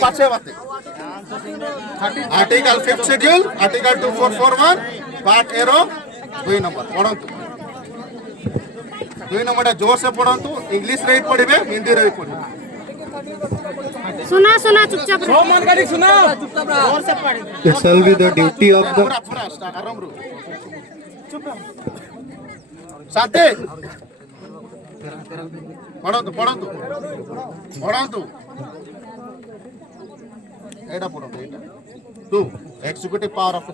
पाछे बाते article 5th schedule article 2441 part एरो 2 नंबर पढ़ंतु 2 नंबर जोर से पढ़ंतु इंग्लिश रे पढ़िबे हिंदी रे पढ़िबे सुना सुना चुपचाप रहो। सुना जोर से पढ़। It shall be the duty of the पूरा पूरा स्टार्ट आराम रो शांति पढ़ंतु पढ़ंतु पढ़ंतु एडा पढ़ंतु एडा 2 executive power of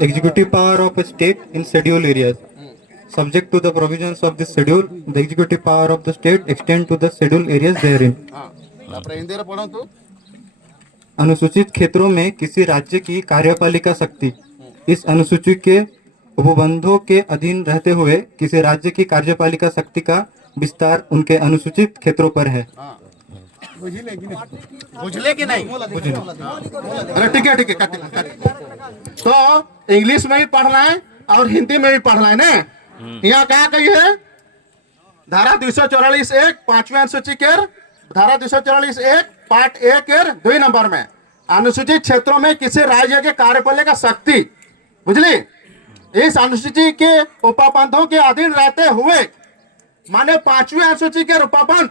executive power of a state in scheduled areas. Subject to the provisions of this schedule, the executive power of the state extend to the scheduled areas therein. हां तापर हिंदी रे पढ़ंतु अनुसूचित क्षेत्रों में किसी राज्य की कार्यपालिका शक्ति इस अनुसूची के उपबंधों के अधीन रहते हुए किसी राज्य की कार्यपालिका शक्ति का विस्तार उनके अनुसूचित क्षेत्रों पर है। बुझले कि नहीं अरे ठीक है काट तो इंग्लिश में भी पढ़ना है और हिंदी में भी पढ़ना है ना। यहाँ क्या कही है धारा 244(1) 5वें अनुसूची के धारा 244(1) पार्ट 1 के 2 नंबर में अनुसूचित क्षेत्रों में किसी राज्य के कार्यपालिका शक्ति बुझली इस अनुसूची के उपबंधों के अधीन रहते हुए माने 5वीं अनुसूची के उपबंध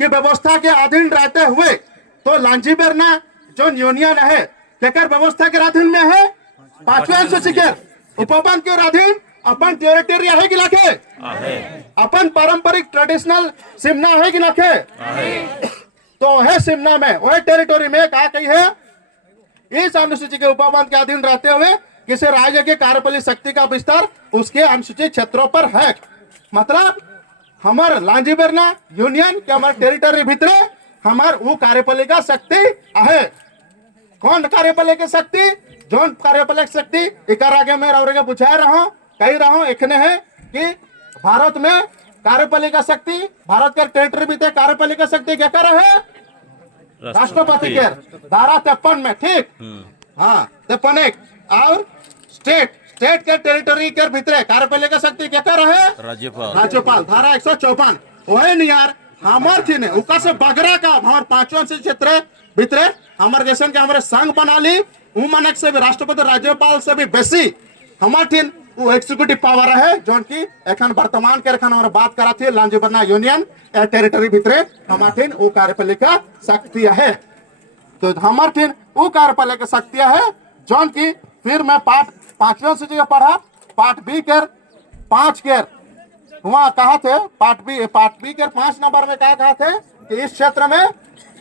की व्यवस्था के अधीन रहते हुए तो लांजीबेरना जो यूनियन है केकर व्यवस्था के अधीन में है 5वीं अनुसूची के उपबंध के अधीन अपन टेरिटरी है कि लाखे अपन पारंपरिक ट्रेडिशनल सिमना है कि लाखे तो है सिमना में वही टेरिटरी में क्या कही है इस अनुसूची के उपबंध के अधीन रहते हुए किसी राज्य के कार्यपालिक शक्ति का विस्तार उसके अनुसूचित क्षेत्रों पर है मतलब हमार लांजीबेरना यूनियन के हमारे टेरिटरी भीतर हमार वो कार्यपालिका शक्ति है कौन कार्यपालिका शक्ति जोन कार्यपालिक शक्ति एकर आगे मैं और बुझा रहा हूं कही रहा हूं एखने है कि भारत में कार्यपालिका शक्ति भारत के टेरिटरी भीतर कार्यपालिका शक्ति क्या कर है राष्ट्रपति के धारा 53 में ठीक हाँ 53 और स्टेट के टेरिटरी के भीतर कार्यपालिका शक्ति क्या कर है राज्यपाल धारा 154 वही नियार हमार थी ने उका से बगरा का हमार 5वां क्षेत्र भीतर हमारे देशन के हमारे संघ बना ली उ मानक से भी राष्ट्रपति राज्यपाल से भी बेसी हमार थी वो एक्सिक्यूटिव पावर है जोन की एखन वर्तमान के एखन हमारे बात करा थी लांजीबेरना यूनियन टेरिटरी भीतर हमार थी वो कार्यपालिका शक्ति है तो हमार थी वो कार्यपालिका शक्ति है जोन की फिर मैं पार्ट 5वें सूची का पढ़ा पार्ट बी के 5 के वहाँ कहा थे पार्ट बी के 5 नंबर में क्या कहा थे कि इस क्षेत्र में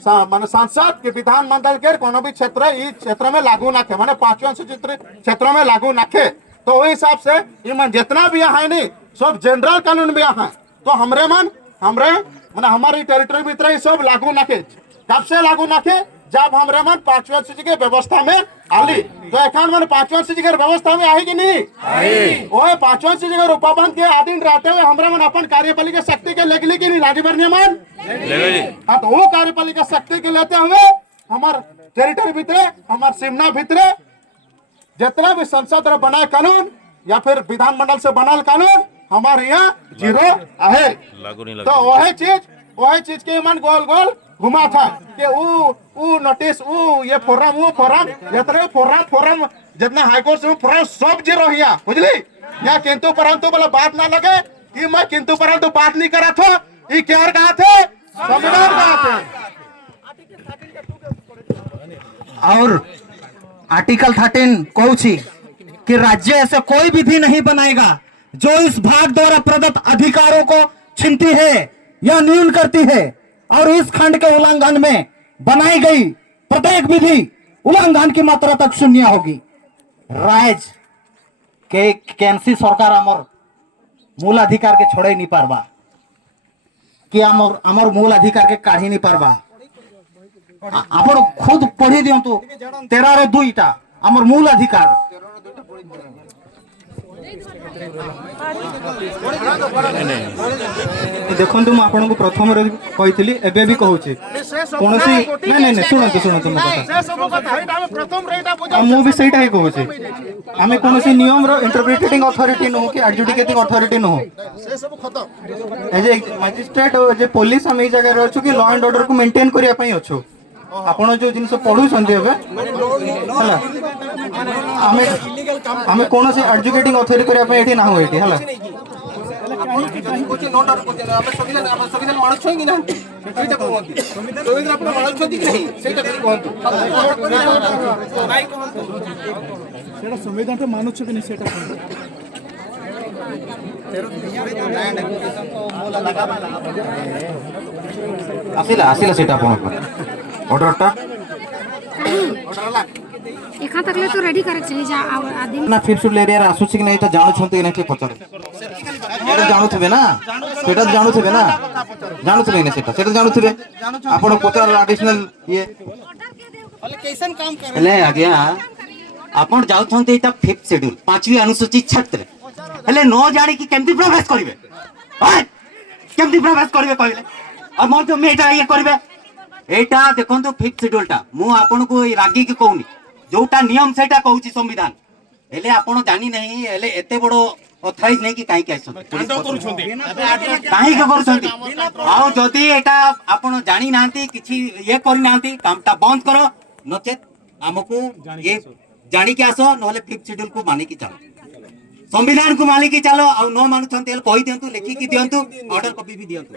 माने सांसद के विधानमंडल के कोनो भी क्षेत्र इस क्षेत्र में लागू ना थे माने 5वें सूची क्षेत्रों में लागू ना थे तो वही हिसाब से ये जितना भी यहाँ है नहीं सब जनरल कानून भी यहाँ है तो हमरे माने हमारी टेरिटरी भीतर ये सब लागू ना थे कब से लागू ना थे जब हमरे मन 5वें सूची के व्यवस्था में आली तो एखन मन 5वें सूची के व्यवस्था में आई कि नहीं ओए 5वें सूची के उपबंध के अधीन रहते हुए हमरे मन अपन कार्यपालिका शक्ति के लगली कि नहीं लांजीबेरना मन हाँ तो वो कार्यपालिका शक्ति के लेते हुए हमार टेरिटरी भीतर हमार सिमना भीतर जितना भी संसद रे बनाए कानून या फिर विधानमंडल से बनल कानून हमारे यहाँ जीरो है तो वही चीज के मन गोल गोल घुमा था कि वो नोटिस ये फोरम वो फोरम जितने फोरम जितना हाईकोर्ट से फोरम सब जीरो हिया बुझली यहाँ किंतु परंतु वाला बात ना लगे कि मैं किंतु परंतु बात नहीं करा था ये क्या कहा थे संविधान कहा थे और आर्टिकल 13 कौची कि राज्य ऐसे कोई विधि नहीं बनाएगा जो इस भाग द्वारा प्रदत्त अधिकारों को छीनती है या न्यून करती है और इस खंड के उल्लंघन में बनाई गई प्रत्येक विधि उल्लंघन की मात्रा तक शून्य होगी। राज्य के कैंसी सरकार आमर मूल अधिकार के छोड़े नहीं पारबा कि आमर मूल अधिकार के काढ़ी नहीं पारबा आप खुद पढ़ी दिंतु 13 रो 2टा आमर मूल अधिकार देखो मुझे आपको प्रथम कही एबे भी कहूँ कौन नहीं नहीं शुणु शुणु मो कथा मुझे सहीटा ही कहूँ आम कौन नियम इंटरप्रिटेटिंग अथॉरिटी नुह कि एडजुडिकेटिंग अथॉरिटी नुह एज मजिस्ट्रेट एज पुलिस आम जगह अच्छु कि लॉ एंड ऑर्डर को मेंटेन करने अच्छु आपण जो जिन पढ़ुंट आम कौन एडजुकेटिंग अथॉरिटी करने ये ना है संविधान मानुछ कि नहीं आसिला आसिला सेटा आपण ऑर्डरटा एखा तकले तो रेडी करे चाहिए जा आदिम ना फिफ्थ शेड्यूल एरिया रे आसुछि कि नहीं त जानु छंते कि नहीं पचरे सेटा जानुथिबे ना सेटा जानुथिबे ना जानुथिबे ना सेटा जानुथिबे आपण पचर एडिशनल ये हेले आज्ञा आपण जाउछंते इटा फिफ्थ शेड्यूल पांचवी अनुसूची छात्र हेले न जानि कि केमति प्रवेश करिवे ओय केमति प्रवेश करिवे कहले और मोर तो मेटा ये करिवे एटा देखंतु फिफ्थ शेड्यूलटा मु आपण को रागी के कहूनी जोटा नियम सेटा कहूची संविधान हेले आपण जानि नहीं हेले एते बडो ऑथराइज नहीं कि काई के आछन काई के करूछंती आउ जदी एटा आपण जानि नांती किछि ये करि नांती कामटा बंद करो नचेत हमको ये जानि के आसो नहले फिफ्थ शेड्यूल को मानि की चलो संविधान को मानि की चलो आउ न मानुछंती हेले कहि दियंतु लेखि की दियंतु ऑर्डर कॉपी भी दियंतु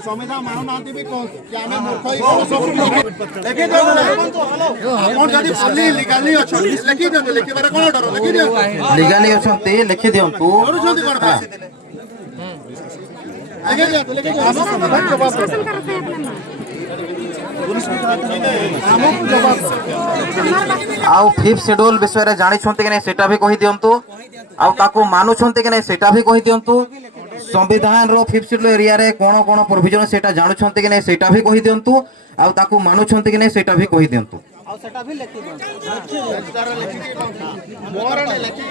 संविधान मानु नांती भी कह कि आमे मूर्ख ही लेखि दो आपण जदी खाली लीगली अछन लेखि दो लेखि बारे कोन डर लेखि दियो लीगली अछंते लिखि दियंतु करूछंती कोन पासे देले लेखि दियो शासन करते हैं अपना आउ फिफ्थ शेड्यूल विषय रे जानि छंते कि नहीं सेटा भी कहि दियंतु आउ ताको मानु छंते कि नहीं सेटा भी कहि दियंतु संविधान रो फिफ्थ शेड्यूल एरिया रे कोन कोन प्रोविजन सेटा जानु छंते कि नहीं सेटा भी कहि दियंतु आउ ताको मानु छंते कि नहीं सेटा भी कहि दियंतु आउ सेटा भी लेखि दियंतु मोहर ने लेखि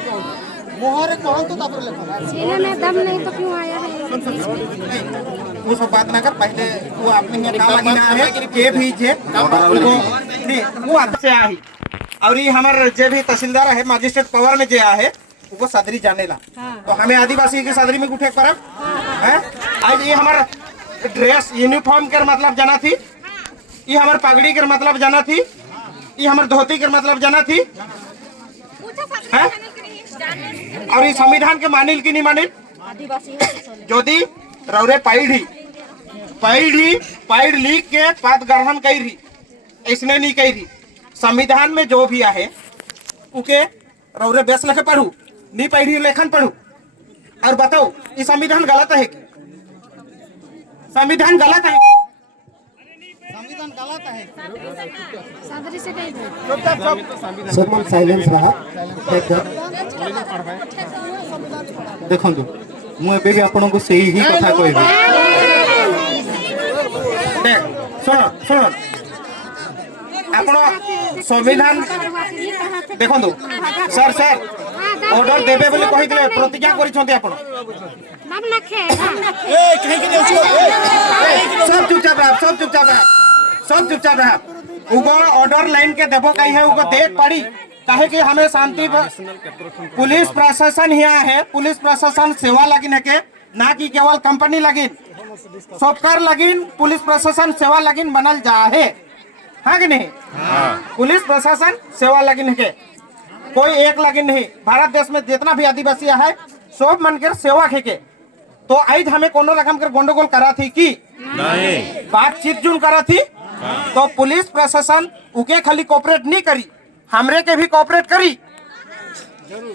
मोहर कहंतु तापर लेखो सीने में दम नहीं तो क्यों आया है वो सब बात ना कर पहले वो अपने यहाँ काम लगना है के भी जे नहीं वो आदत से आई और ये हमारे जे भी तहसीलदार है मजिस्ट्रेट पावर में जे है वो सदरी जाने ला तो हमें आदिवासी के सदरी में उठे करब हैं आज ये हमारा ड्रेस यूनिफॉर्म के मतलब जाना थी ये हमारे पगड़ी के मतलब जाना थी ये हमारे धोती के मतलब जाना थी हैं और ये संविधान के मानिल की नहीं मानिल ज्योति रौरे पाइड लीक के पद ग्रहण कई रही इसने नहीं कही रही संविधान में जो भी है उके रौरे बेस लेके पढ़ू नहीं पढ़ी लेखन पढ़ू और बताओ ये संविधान गलत है संविधान गलत है संविधान गलत है सादरी से कही सब साइलेंस रहा देखो मु एबे भी आपन को सही ही कथा कहबी सुनो सुनो आपण संविधान देखो सर सर ऑर्डर देबे बोली कहि दिले प्रतिज्ञा करिसंती आपण नाम नखे सब चुपचाप रह सब चुपचाप रह उगो ऑर्डर लाइन के देबो कही है उगो देख पड़ी काहे कि हमें शांति पुलिस प्रशासन यहाँ है पुलिस प्रशासन सेवा लगिन है के ना कि केवल कंपनी लगिन सबकर लगिन पुलिस प्रशासन सेवा लगिन बनल जा है हाँ कि नहीं पुलिस प्रशासन सेवा लगिन है के कोई एक लगिन नहीं भारत देश में जितना भी आदिवासी है सब मन कर सेवा है के तो आज हमें कोनो रकम कर गंडगोल करा थी कि नहीं बातचीत जुन करा थी तो पुलिस प्रशासन उके खाली कोऑपरेट नहीं करी हमरे के भी कोऑपरेट करी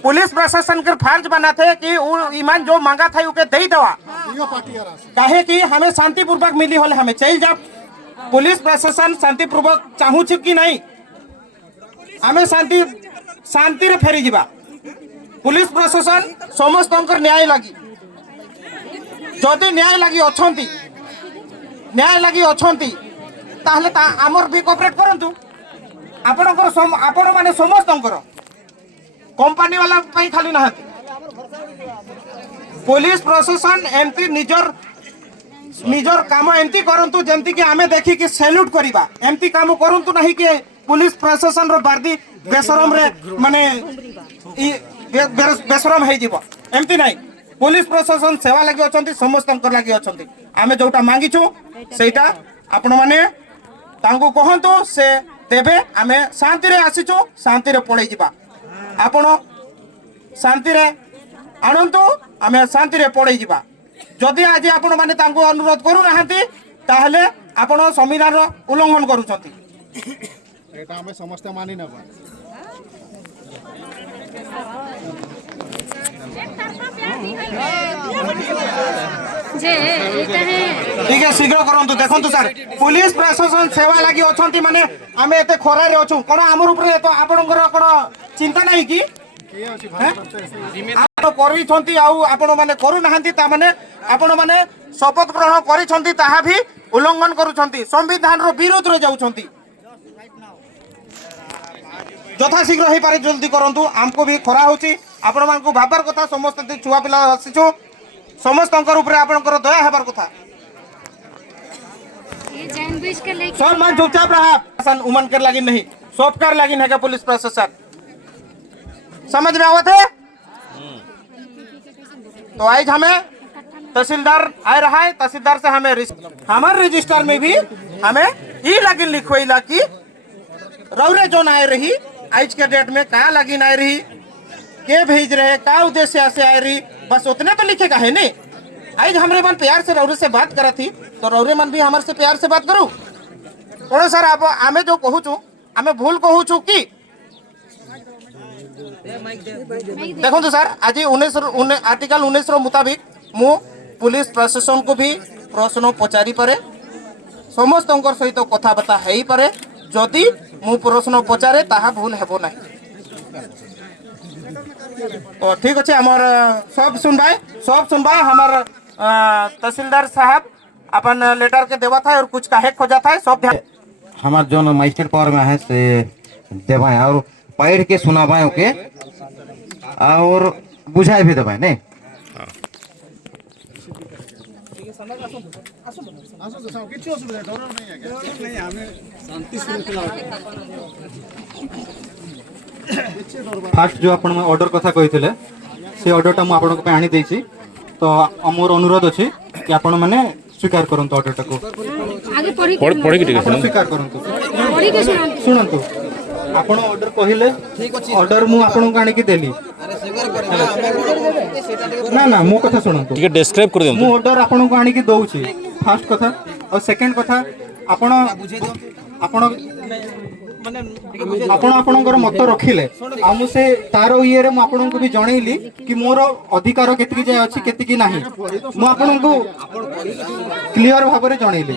पुलिस प्रशासन के फर्ज बना थे कि ईमान जो मांगा था उके दे दवा काहे कि हमें शांतिपूर्वक मिली होले हमें चल जा पुलिस प्रशासन शांतिपूर्वक चाहू कि नहीं हमें शांति रे फेरी जीवा पुलिस प्रशासन समस्त न्याय लगी जदि न्याय लगी अछंती ताहले आमर भी कोऑपरेट करंतु आपण माने समस्त कंपनी वाला पे खाली ना पुलिस प्रशासन एमती निजर काम एमती करंतु जेमती कि आमे देखि कि सैल्यूट करिबा एमती काम करंतु नहीं कि पुलिस प्रशासन रो बार्दी बेशरम रे माने बेशरम हे जीव एमती नहीं पुलिस प्रशासन सेवा लगी अछंती समस्त लगी अछंती आमे जोटा मांगिछु सेटा आपण माने तांको कहंतु से देबे आमे शांति रे आसीछु शांति रे पळै जीबा आपण शांति रे आनंतु आमे शांति रे पळै जीबा जदि आज आपण माने तांको अनुरोध करू नाहंती ताहले आपण संविधान रो उल्लंघन करूछंती एटा हमें समस्त मानी ना जे एटा है ठीक है शीघ्र करंतु देखंतु सर पुलिस प्रशासन सेवा लागि अछंती माने आमे एते खरा रे अछु कोन हमर ऊपर तो आपनकर कोन चिंता नाही की आपण करि छंती आउ आपण माने करू नाहंती ता माने आपण माने शपथ ग्रहण करि छंती ताहा भी उल्लंघन करू छंती संविधान रो विरोध रे जाउ छंती यथा शीघ्र हे पारे जल्दी करंतु हमको भी खरा होची आपण मानकु भाबर कथा समस्त छुआ पिला आसीछु समस्त ऊपर आपनकर दया हेबार कथा ये जानबूझ के लेके सर मान चुपचाप रहा प्रशासन उमन कर लगी नहीं सबकर लगी है पुलिस प्रशासन समझ में आवत है तो आज हमें तहसीलदार आ रहा है तहसीलदार से हमें हमारे रजिस्टर में भी हमें ये लगी लिखवाइला कि रौरे जो आए रही आज के डेट में क्या लगी आ रही के भेज रहे क्या उद्देश्य से आ रही बस उतने तो लिखेगा है नहीं आज हमरे मन प्यार से रौरे से बात करा थी तो रौरे मन भी हमारे से प्यार से बात करूँ थोड़ा सर आप आमे जो कहूँ छु आमे भूल कहूँ छु कि देखो तो सर आज 19 आर्टिकल 19 रो मुताबिक मु पुलिस प्रशासन को भी प्रश्न पचारि पारे समस्त सहित कथबार्ता है पारे जदि मु प्रश्न पचारे ताहा भूल हेबो नहीं तो ठीक अच्छे हमार सब सुनबाई हमार तहसीलदार साहब अपन लेटर के देवा था और कुछ काहे खोजा था सब ध्यान हमार जो मजिस्ट्रेट पावर में है से देवाएं और पढ़ के सुनावाएं ओके और बुझाए भी देवाएं नहीं फास्ट जो आपण ऑर्डर कथा कहिथिले से ऑर्डरटा मु आपन को आनी देछि तो मोर अनुरोध अछि कि आपण माने स्वीकार करंतु ऑर्डरटा को आगे पढ़ी पढ़ी के आपण स्वीकार करंतु पढ़ी के सुनंतु आपण ऑर्डर कहिले ऑर्डर मु आपन को आनी के देली ना ना मो कथा सुनंतु ठीक डिस्क्राइब कर देम मु ऑर्डर आपन को आनी के दउछि फास्ट कथा और सेकंड कथा आपण आपण आपण आपणकर मत रखिले आ मु से तारो ये रे मु आपन को भी जणैली कि मोर अधिकार केतकी जाय अछि केतकी नाही मु आपन को क्लियर भाव रे जणैली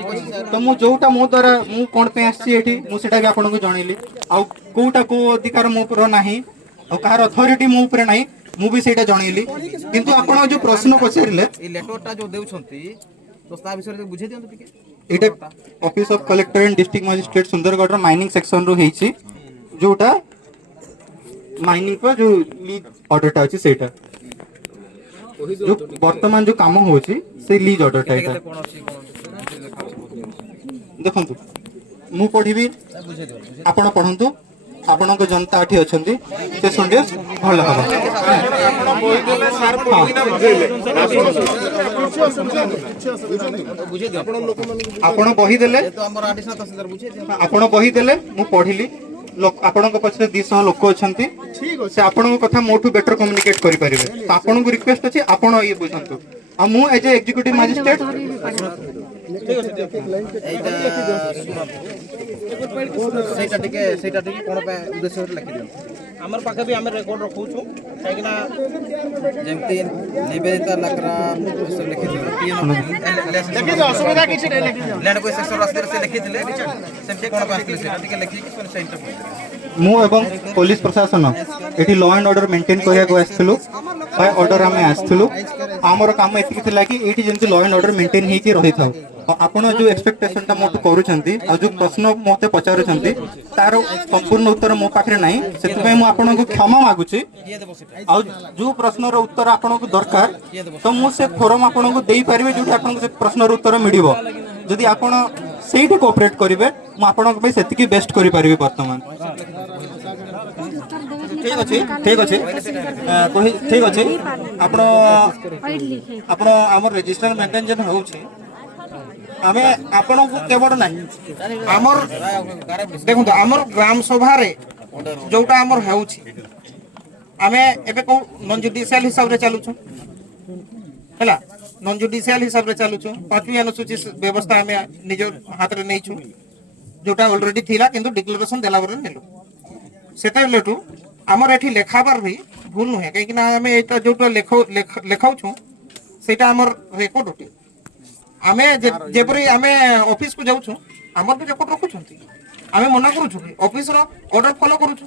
तो मु जोटा मो द्वारा मु कोन पे आछि एठी मु सेटा भी आपन को जणैली आ कोटा को अधिकार मो पर नाही आ कार अथॉरिटी मो ऊपर नाही मु भी सेटा जणैली किंतु आपण जो प्रश्न पछारिले ए लेटरटा जो देउछंती तो ता विषय बुझे दियंतु टिके एटा office of collector and district magistrate Sundargarh रो माइनिंग सेक्शन रो हेछि जोटा माइनिंग पर जो लीज ऑर्डरटा अछि सेटा जो वर्तमान जो काम होछि से लीज ऑर्डरटा एटा देखंतु मु पढिबी आपण पढंतु आपणक जनता एठी अछंती से सुंडे भल हबा आपण बही देले आपण बही देले मु पढिली आपणक पछे 200 लोक अछंती से आपणक कथा मोठू बेटर कम्युनिकेट करि परिबे तो आपन को रिक्वेस्ट अछि आपण ये बुझंतु आ मु एज ए एग्जीक्यूटिव मजिस्ट्रेट सेटा टिके कोन पे उद्देश्य लिखि दियंतु हमर पाखे भी हमें रिकॉर्ड रखू छु काहे ना जेमती निवेदिता लकरा से लिखि दिले देखि जो असुविधा किछि नै लिखि लैंड को सेक्शन रास्ते से लिखि दिले सेमती कोन पे आस्ते सेटा टिके लिखि कि कोन सेंटर मु एवं पुलिस प्रशासन एठी लॉ एंड ऑर्डर मेंटेन करिया को आस्थलु बाय ऑर्डर हमें आस्थलु हमर काम एतिक थिला कि एठी जेंति लॉ एंड ऑर्डर मेंटेन हे कि रहि थाउ ଆପଣ ଯୋଉ ଏକ୍ସପେକ୍ଟେସନଟା ମୋଠୁ କରୁଛନ୍ତି ଆଉ ଯୋଉ ପ୍ରଶ୍ନ ମୋତେ ପଚାରୁଛନ୍ତି ତାର ସମ୍ପୂର୍ଣ୍ଣ ଉତ୍ତର ମୋ ପାଖରେ ନାହିଁ, ସେଥିପାଇଁ ମୁଁ ଆପଣଙ୍କୁ କ୍ଷମା ମାଗୁଛି। ଆଉ ଯୋଉ ପ୍ରଶ୍ନର ଉତ୍ତର ଆପଣଙ୍କୁ ଦରକାର ତ ମୁଁ ସେ ଫୋରମ ଆପଣଙ୍କୁ ଦେଇପାରିବି ଯୋଉଠି ଆପଣଙ୍କୁ ସେ ପ୍ରଶ୍ନର ଉତ୍ତର ମିଳିବ। ଯଦି ଆପଣ ସେଇଠି କୋଅପରେଟ୍ କରିବେ ମୁଁ ଆପଣଙ୍କ ପାଇଁ ସେତିକି ବେଷ୍ଟ କରିପାରିବି ବର୍ତ୍ତମାନ। ଠିକ ଅଛି ଠିକ ଅଛି ଠିକ ଅଛି ଆପଣ ଆପଣ ଆମର ରେଜିଷ୍ଟର ମେଣ୍ଟେନ ଯେନ୍ ହେଉଛି ଆମେ ଆପଣଙ୍କୁ କେବଳ ନାହିଁ ଆମର ଦେଖନ୍ତୁ ଆମର ଗ୍ରାମ ସଭାରେ ଯୋଉଟା ଆମର ହେଉଛି ଆମେ ଏବେ କୋଉ ନନ୍ ଜୁଡିସିଆଲ ହିସାବରେ ଚାଲୁଛୁ ହେଲା, ନନ୍ ଜୁଡିସିଆଲ ହିସାବରେ ଚାଲୁଛୁ। 5वीं ଅନୁସୂଚୀ ବ୍ୟବସ୍ଥା ଆମେ ନିଜ ହାତରେ ନେଇଛୁ ଯୋଉଟା ଅଲରେଡି ଥିଲା କିନ୍ତୁ ଡିକ୍ଲାରେସନ ଦେଲା ପରେ ନେଲୁ। ସେଟା ଲେଟୁ ଆମର ଏଠି ଲେଖାବାର ବି ଭୁଲ ନୁହେଁ କାହିଁକି ନା ଆମେ ଏଇଟା ଯୋଉଟା ଲେଖାଉଛୁ ସେଇଟା ଆମର ରେକର୍ଡ ଅଟେ। ଆମେ ଯେପରି ଆମେ ଅଫିସକୁ ଯାଉଛୁ ଆମର ବି ରେକର୍ଡ ରଖୁଛନ୍ତି, ଆମେ ମନା କରୁଛୁ କି ଅଫିସର ଅର୍ଡର ଫଲୋ କରୁଛୁ।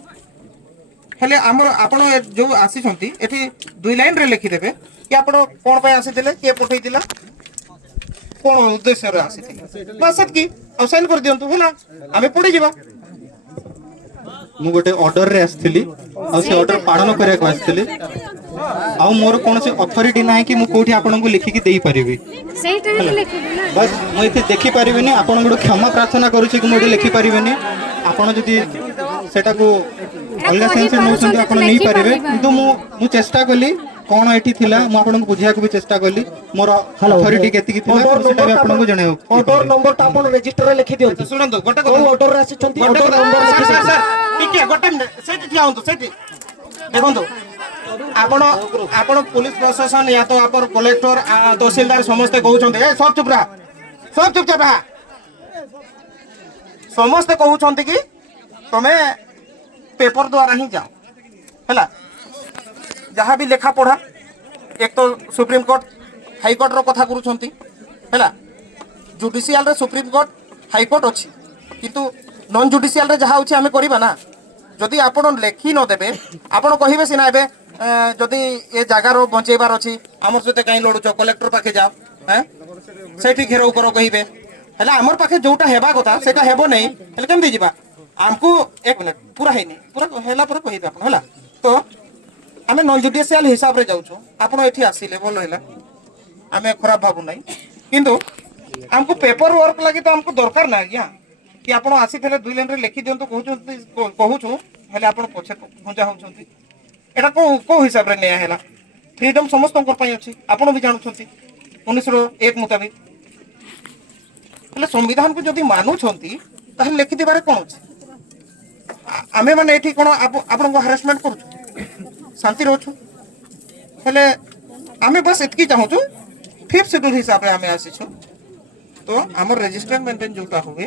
ହେଲେ ଆମର ଆପଣ ଯୋଉ ଆସିଛନ୍ତି ଏଠି 2 ଲାଇନରେ ଲେଖିଦେବେ କି ଆପଣ କଣ ପାଇଁ ଆସିଥିଲେ, କିଏ ପଠେଇଥିଲା, କଣ ଉଦ୍ଦେଶ୍ୟରେ ଆସିଥିଲେ, ବାସ୍ ସେତିକି ଆଉ ସାଇନ୍ କରିଦିଅନ୍ତୁ ହେଲା, ଆମେ ପଡ଼ିଯିବା। ମୁଁ ଗୋଟେ ଅର୍ଡରରେ ଆସିଥିଲି ଆଉ ସେ ଅର୍ଡର ପାଳନ କରିବାକୁ ଆସିଥିଲି ଆଉ ମୋର କୌଣସି ଅଥରିଟି ନାହିଁ କି ମୁଁ କୋଉଠି ଆପଣଙ୍କୁ ଲେଖିକି ଦେଇପାରିବି। ସେଇଟା ହିଁ ଲେଖିବୁ ନା। ବାସ୍ ମୁଁ ଏଠି ଦେଖିପାରିବିନି, ଆପଣଙ୍କଠୁ କ୍ଷମା ପ୍ରାର୍ଥନା କରୁଛି କି ମୁଁ ଏଠି ଲେଖିପାରିବିନି। ଆପଣ ଯଦି ସେଟାକୁ ଅଲଗା ସେନ୍ସରେ ନେଉଛନ୍ତି ଆପଣ ନେଇପାରିବେ, କିନ୍ତୁ ମୁଁ ଚେଷ୍ଟା କଲି କଣ ଏଠି ଥିଲା ମୁଁ ଆପଣଙ୍କୁ ବୁଝିବାକୁ ବି ଚେଷ୍ଟା କଲି, ମୋର ଅଥରିଟି କେତିକି ଥିଲା ସେଟା ବି ଆପଣଙ୍କୁ ଜଣାଇବାକୁ। ଅର୍ଡର ନମ୍ବରଟା ଆପଣ ରେଜିଷ୍ଟରରେ ଲେଖି ଦିଅନ୍ତୁ। ଶୁଣନ୍ତୁ ଗୋଟେ କୋଉ ଅର୍ଡରରେ ଆସିଛନ୍ତି ଅର୍ଡର ନମ୍ବର ଲେଖି ଦିଅନ୍ତୁ। ଟିକେ ଗୋଟେ ମିନିଟ୍ ସେଇଠି ଠିଆ ହୁଅନ୍ତୁ ସେଇଠି ଦେଖନ୍ତୁ ଆପଣ ଆପଣ ପୁଲିସ ପ୍ରଶାସନ ୟା ତ ଆପଣ କଲେକ୍ଟର ତହସିଲଦାର ସମସ୍ତେ କହୁଛନ୍ତି ଏ ସବ ଚୁପ ରହ, ସବ ଚୁପଚାପ ରହ। ସମସ୍ତେ କହୁଛନ୍ତି କି ତମେ पेपर द्वारा ही जाओ है, जहाँ भी लेखा पढ़ा एक तो सुप्रीम कोर्ट हाईकोर्ट रो कथा करूछंती है, जुडिशियल रे सुप्रीम कोर्ट हाईकोर्ट अच्छी किंतु नॉन जुडिशियल रे जहाँ अच्छे आम करवा ना। जदि आपण लेखि न देबे आपण कहिबे सिना एबे जदि ए जगार बंचेबार अच्छी आमर सहित कहीं लड़ुच कलेक्टर पाखे जाओ हैं सेठी घेराव कर कहिबे हेला आमर पाखे जोटा हेबा कथा सेटा हेबो नहीं हेले केमदी जिबा आमको 1 मिनट पूरा है नहीं पूरा हेला पर कहिबे आपण हेला। तो आमे नॉन जुडिशियल हिसाब रे जाउछु आपण एठी आसीले बोल हेला आमे खराब भाबु नहीं किंतु हमको पेपर वर्क लगी तो हमको दरकार ना आज्ञा कि आपण आसी थेले 2 लाइन रे लिखि दियंतो कहूछु हेले आपण पछे भंजा होउछंती एटा को हिसाब रे नया हेला। फ्रीडम समस्त पई अछि आपण भी जानुछंती 1901 मुताबिक हेले संविधान को जदि मानुछंती ताहे लिखि दिबारे कोन अछि आमे माने एठी कोन आपण को हरासमेंट करूछु शांति रहछु हेले आमे बस एतकी चाहूछु 5th शेड्यूल हिसाब रे आमे आसीछु। तो हमर रजिस्ट्रेशन मेंटेन जोटा हुए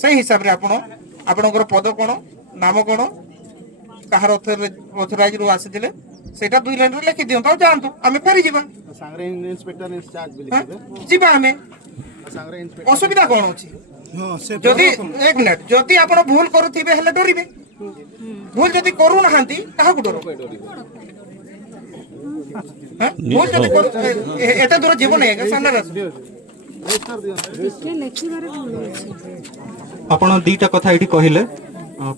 सही हिसाब रे आपणकर पद कोन नाम कोन कहार ऑथराइज रो आसीथिले सेटा 2 लाइन रे लिखि दियंतो जानतु आमे फेरी जिबा सांगरे इंस्पेक्टर इंचार्ज भी लिखिबे जिबा आमे असुविधा कोन अछि जदि 1 मिनिट जदि आपण भूल करूथिबे हेले डरिबे भूल जदि करू नहांती काहा को डरो हैं भूल जदि करू एटा दूर जीवन है सामने रस ଆପଣ ଦୁଇଟା କଥା ଏଠି କହିଲେ।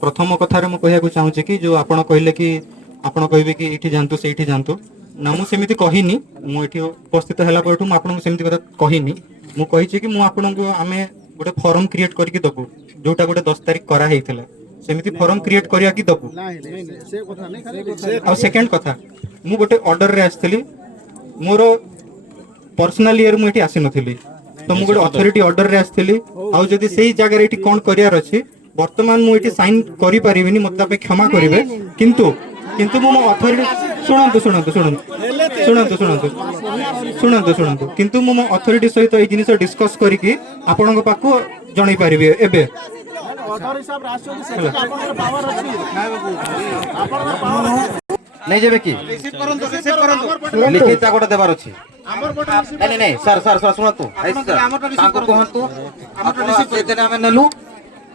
ପ୍ରଥମ କଥାରେ ମୁଁ କହିବାକୁ ଚାହୁଁଛି କି ଯୋଉ ଆପଣ କହିଲେ କି ଆପଣ କହିବେ କି ଏଇଠି ଯାଆନ୍ତୁ ସେଇଠି ଯାଆନ୍ତୁ ନା ମୁଁ ସେମିତି କହିନି। ମୁଁ ଏଠି ଉପସ୍ଥିତ ହେଲା ପରଠୁ ମୁଁ ଆପଣଙ୍କୁ ସେମିତି କଥା କହିନି। ମୁଁ କହିଛି କି ମୁଁ ଆପଣଙ୍କୁ ଆମେ ଗୋଟେ ଫର୍ମ କ୍ରିଏଟ୍ କରିକି ଦେବୁ ଯୋଉଟା ଗୋଟେ 10 ତାରିଖ କରାହେଇଥିଲା ସେମିତି ଫର୍ମ କ୍ରିଏଟ୍ କରିବା କି ଦେବୁ। ଆଉ ସେକେଣ୍ଡ କଥା ମୁଁ ଗୋଟେ ଅର୍ଡରରେ ଆସିଥିଲି ମୋର पर्सनल इयर मु एठी आसी नथिली तो मु गोटे अथॉरिटी ऑर्डर रे आस्थिली आउ जदी सेही जगह रे एठी कोन करियार अछि वर्तमान मु एठी साइन करि परिबिनी मतलब पे क्षमा करिवे किंतु किंतु मु अथॉरिटी सुनंतु किंतु मु अथॉरिटी सहित ए जिनिस डिस्कस करिकि आपन को पाखु जणै परिबे एबे अथॉरिटी साहब राष्ट्रपति से आपन पावर अछि नहीं जेबे की रिसीव करंतु लिखित गोटे देबार अछि नहीं नहीं सर सर सर सुनतु ताको कहंतु हमर रिसीव जेने हमें नेलु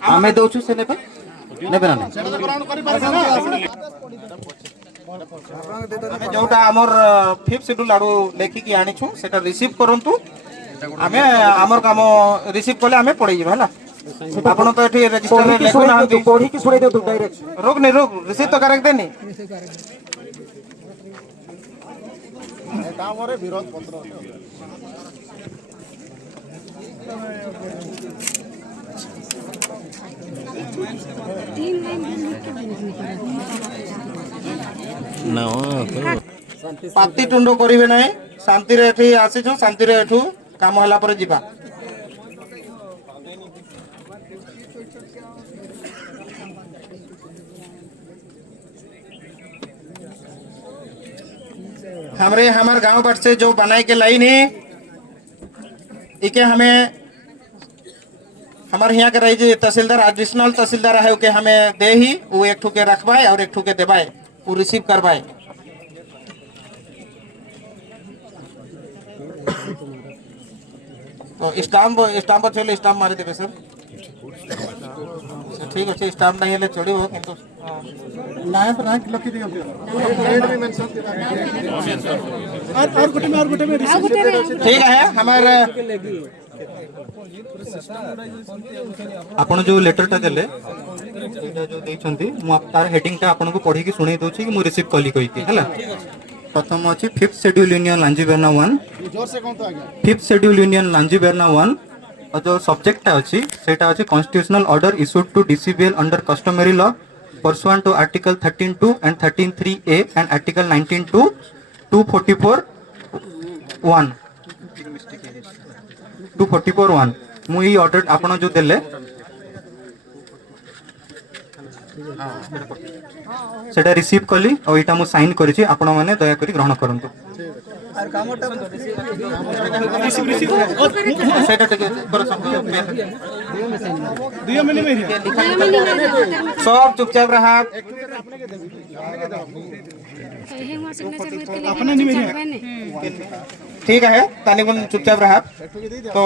हमें दोछु से नेबे नेबे ना जोटा हमर 5th शेड्यूल आडू लेखि की आनिछु सेटा रिसीव करंतु आमे आमर काम रिसीव कले आमे पड़े जिबा हला आपण तो एठी रजिस्टर रे लेखो ना पढ़ी की सुनाई दे तू डायरेक्ट रोक नहीं रोक रिसीव तो करेक्ट देनी कामरे विरोध पत्र तीन लाइन लिख के देने की पाती टुंडो करिवे नाही शांति रे एठी आसी जो शांति रे एठू काम हला पर जिबा हमरे हमार गांव बट से जो बनाए के लाइन है इके हमें हमारे यहाँ के रही तहसीलदार एडिशनल तहसीलदार है के हमें दे ही वो एक ठू के रखवाए और एक ठू के देवाए वो रिसीव करवाए तो स्टाम्प चले स्टाम्प मारी देवे सर ठीक अच्छे स्टाम्प नहीं हेले चढ़ो किंतु नायक नायक लकी दियो और गुटे में ठीक है हमारे आपण जो लेटर टा देले जो देछंती मु तार हेडिंग टा आपन को पढ़ी के सुनै दोछि कि मु रिसीव कली कहि के हला प्रथम अछि 5th शेड्यूल यूनियन लांजीबेरना 1 जोर से कौन तो आगे 5th शेड्यूल यूनियन लांजीबेरना 1 और जो सब्जेक्ट टा अछि सेटा अछि constitutional order issued to DCBL under customary law pursuant to article 13(2) and 13(3)(a and article 19(2) 244(1) 244(1) मु ई ऑर्डर आपण जो देले सेटा रिसीव कली और इटा मु साइन करिछि आपण माने दया करी ग्रहण करंतु सेटा टिके सब चुपचाप रहा ठीक है तानी गुण चुपचाप रहा तो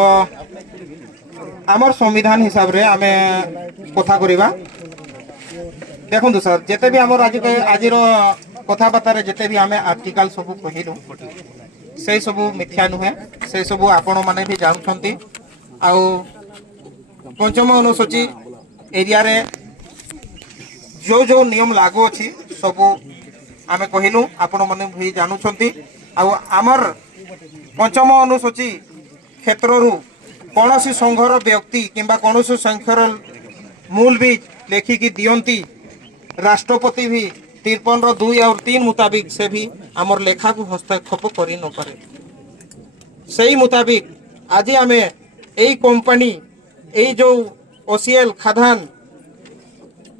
आमर संविधान हिसाब रे आमे कथा करिबा देखो सर जेते भी आमर आज कथबार्ता रे जेते भी आमे आर्टिकल सब कहिलु से सब मिथ्या नुहे से सब आपण माने भी जानछंती आउ पंचम अनुसूची एरिया रे जो जो नियम लागू अछि सब आमे कहिलु आपण माने भी जानछंती आउ आमर पंचम अनुसूची क्षेत्ररु कौनसी संघर व्यक्ति किंबा कौनसी संघर मूल भी लेखिकी दियंती राष्ट्रपति भी 53(2) और 3 मुताबिक से भी आमर लेखा को हस्तक्षेप करि न पारे सही मुताबिक आज आमे एई कंपनी एई जो ओसीएल खादान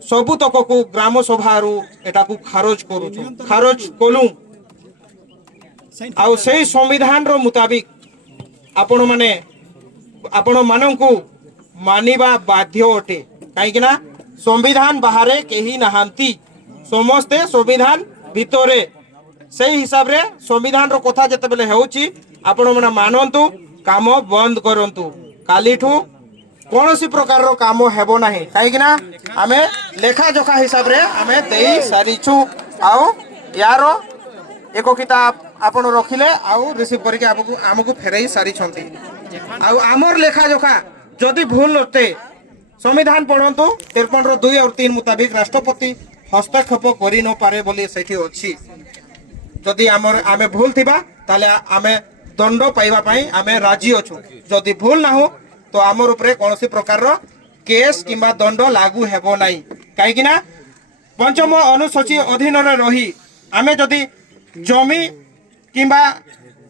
सबु तक को ग्राम सभा रु एटा को खारज करू खारज कोलू आउ सही संविधान रो मुताबिक आपण माने आपण माननकु मानिबा बाध्य अटे काहे ना संविधान बाहरे केही नहांती समस्ते संविधान भितरे सही हिसाब रे संविधान रो कथा जते बेले हेउची आपण माने मानंतु काम बंद करंतु कालीठू कौनसी प्रकार रो काम हेबो नाही काहे ना आमे लेखा जोखा हिसाब रे आमे देई सारिछु आउ यारो एको किताब आपण रखिले आउ रिसीव करके हमकु फेरई सारी छंती आउ आमर लेखा जोखा जदि भूल होते संविधान पढ़ंतु 53(2) और 3 मुताबिक राष्ट्रपति हस्तक्षेप करि न पारे बोली सेठी अछि जदि आमे भूल थिबा ताले आमे दंड पाइबा पई आमे राजी अछु जदि भूल ना हो तो आमर ऊपर कोनोसी प्रकार रो केस किंबा दंड लागू हेबो नाही काहे कि ना पंचम अनुसूची अधीन रे रही आमे जदि जमी किंबा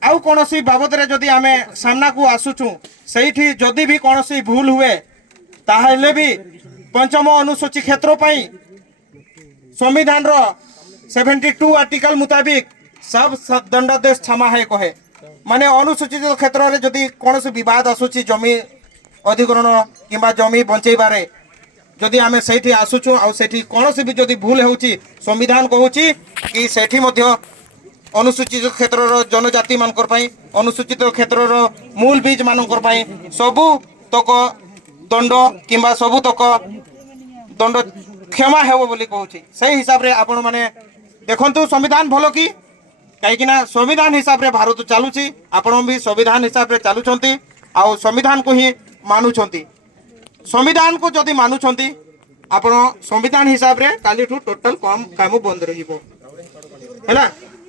आउ कोनोसी बाबद रे जदि आमे सामना को आसुछु सेठी जदि भी कोनोसी भूल हुए ताहले भी पंचम अनुसूची क्षेत्र पई संविधान रो 72 आर्टिकल मुताबिक सब दंडादेश क्षमा है कहे माने अनुसूचित क्षेत्र रे जदि कोनोसी विवाद आसुची जमी अधिग्रहण किंबा जमी बंचैबारे जदि आमे सेठी आसुछु आ सेठी कोनोसी भी जदि भूल हेउची संविधान कहूची कि सेठी मध्य अनुसूचित क्षेत्र रो जनजाति मानकर पई अनुसूचित क्षेत्र रो मूल बीज मानकर पई सबु तक दंड किंबा सबु तक दंड क्षमा हेबो बोली कहूची सही हिसाब रे आपण माने देखंतु संविधान भलो की काहे कि ना संविधान हिसाब रे भारत चालुची आपण भी संविधान हिसाब रे चालुचंती आउ संविधान को ही मानुछंती संविधान को जदि मानुछंती आपण संविधान हिसाब रे काली ठू टोटल काम बंद रहिबो हैला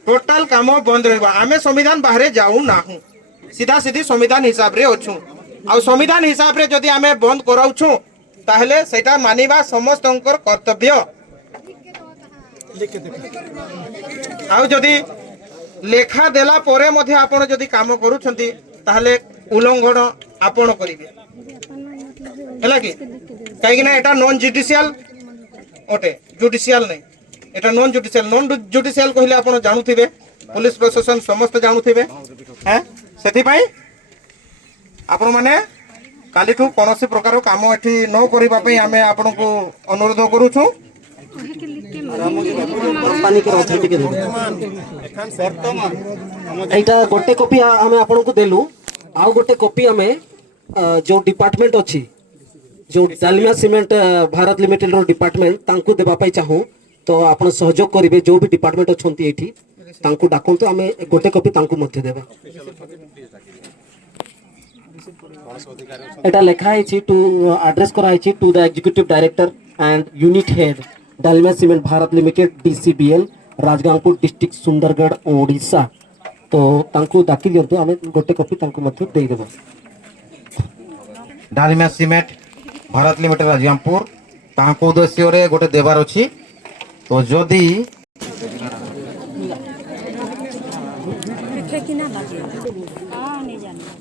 टोटल काम बंद रहिबो आमे संविधान बाहरे जाऊ नाहू सीधा सीधी संविधान हिसाब रे अछु आउ संविधान हिसाब रे जदि आमे बंद कराउछु ताहले सेटा मानिबा समस्तंकर कर्तव्य आउ जदि लेखा देला परे मध्ये आपण जदि काम करूछंती ताहले उल्लंघन आपण करिवे हैला कि कहीं ना एटा नॉन जुडिशियल ओटे जुडिशियल नहीं एटा नॉन जुडिशियल कहले आपण जानुथिबे पुलिस प्रशासन समस्त जानुथिबे हैं सेति पई आपण माने कालीठू कोनोसी प्रकार काम एठी न करिबा पई हमें आपण को अनुरोध करूछु एटा गोटे कॉपी हमें आपण को देलु आउ गोटे कॉपी हमें जो डिपार्टमेंट अच्छी जो डालमिया सीमेंट भारत लिमिटेड रो डिपार्टमेंट तांकु देबा पई चाहू तो आपण सहयोग करिवे जो भी डिपार्टमेंट अछंती एठी तांकु डाकंतु हमें गोटे कॉपी तांकु मध्य देबा एटा लेखा है टू एड्रेस करा है to the executive director and unit head Dalmia cement Bharat limited DCBL Rajgangpur district Sundargarh Odisha तो तांकु डाकी लियंतु हमें गोटे कॉपी तांकु मध्य देई देबा डालमिया सीमेंट भारत लिमिटेड राजगांगपुर तांको उद्देश्य रे गोटे देवार अछि तो जदी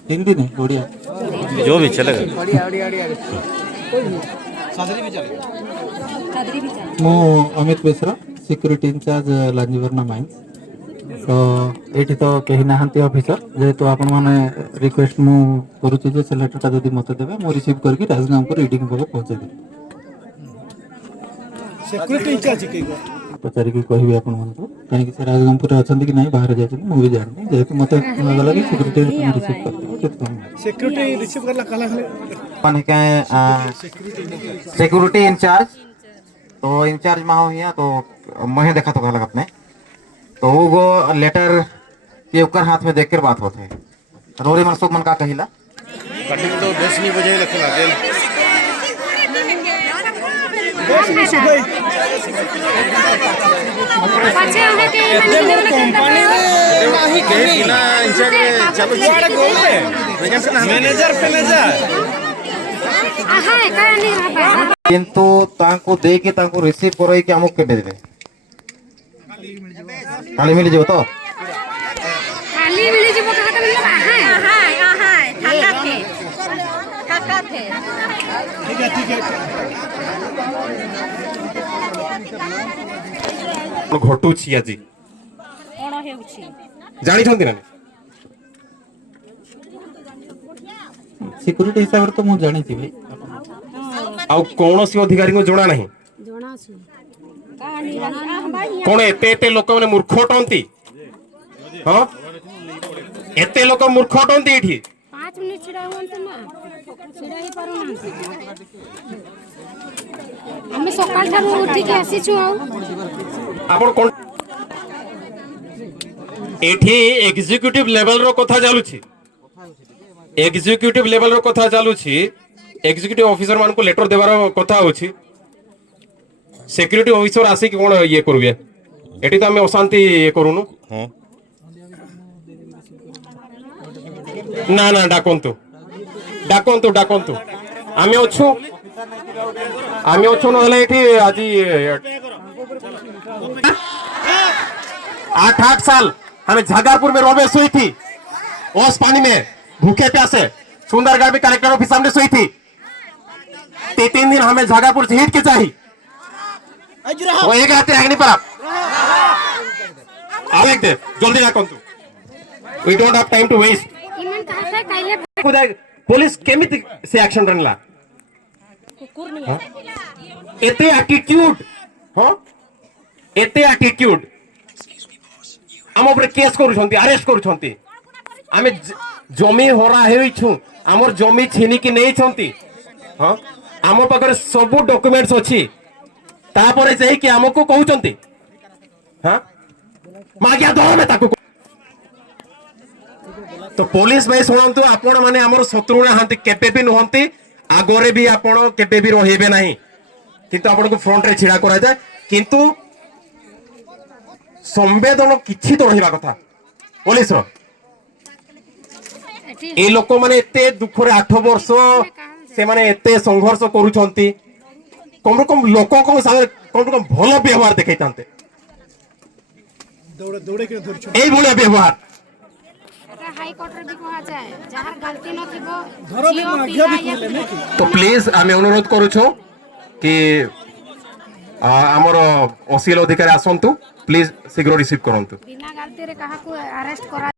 हिंदी नहीं ओडिया जो भी चलेगा मो Amit Mishra security incharge Lanjiberna mines तो एठी तो कहीं नाहंती ऑफिसर जेहेतु आपण माने रिक्वेस्ट मु करूची जे से लेटर ता जदी मते देबे मो रिसीव करके राजगांव को रीडिंग को पहुंचे दे सिक्यूरिटी इंचार्ज के पचारी की कहबे आपण मन को काहे कि से राजगांव अछंती कि नहीं बाहर जाय मु भी जाननी जेहेतु मते लगला कि सिक्यूरिटी रिसीव कर सिक्यूरिटी रिसीव करला काला माने के सिक्यूरिटी इंचार्ज तो इंचार्ज मा हो हिया तो महे देखा तो कहला अपने तो वो लेटर के ऊपर हाथ में देखकर बात होते है रोरे मन सब मन का कहिला कटिंग तो 10 नहीं बजे लखला गेल पाछे आवे के कंपनी नाही के बिना इंचार्ज चालू गोले मैनेजर आहा का नहीं रहा किंतु तांको दे के तांको रिसीव करई के हमक के देबे खाली मिल जो तो खाली मिली जीवो कहा के मिलबा आहा ठका थे ठीक है घटुछि आजी कोन हेउछि जानि छथि ना सिक्यूरिटी हिसाब तो मु जानी थी भाई आउ कोनोसी अधिकारी को जणा नहीं जणा छु कहानी भाई कोन एते एते लोक माने मूर्ख अटंती हां एते लोक मूर्ख अटंती एठी 5 मिनिट छिड़ा होंत ना छिड़ा ही पारो ना हमें सकाळ ठारू उठी के आसी छु आउ आपण कोन एठी एग्जीक्यूटिव लेवल रो कथा चालुछि एग्जीक्यूटिव लेवल रो कथा चालुछि एग्जीक्यूटिव ऑफिसर मान को लेटर देवार कथा होछि सिक्यूरिटी ऑफिसर आसी कि कोन ये करबे एठी त हमें अशांति करूनु ना ना डाकंतु डाकंतु डाकंतु आमे अछु न हले एठी आजी 8 साल हमें झागारपुर में रोबे सोई थी ओस पानी में भूखे प्यासे सुंदरगढ़ में कलेक्टर ऑफिस सामने सोई थी 3 दिन हमें झागारपुर से हिट के चाहिए वो एक रात रह नहीं पड़ा आवेग दे जल्दी ना कंतु we don't have time to waste इमन कहा से काइले खुदा पुलिस केमिति से एक्शन रनला कुकुर नहीं एते एटीट्यूड हां एते एटीट्यूड हम ऊपर केस करूछंती अरेस्ट करूछंती आमे जमी होरा हेई छु हमर जमी छिनी की नहीं छंती हां हम पाखरे सब डॉक्यूमेंट्स अछि तापरे जाई कि हमको कहउचंती हां मागिया दो में ताको तो पुलिस भाई शुणु आपण मैंने आमर शत्रु नहांती केबे भी नुहंती आगरे भी आपण केबे भी रहिबे नहीं किंतु आपण को फ्रंट रे छिड़ा करा जाए किंतु संवेदन किछि तो रहिबा कथा पुलिस रो ए लोक माने एते दुख रे 8 वर्ष से माने एते संघर्ष करूछंती कम कम लोक को सागर कम भलो व्यवहार देखैतांते এই ভুলে ব্যবহার हाईकोर्ट रे भी कहा जाए जहार गलती न थिबो तो प्लीज आम अनुरोध करूछु कि आमर असील अधिकारी आसंतु प्लीज शीघ्र रिसीव करंतु बिना गलती रे कहा को अरेस्ट करा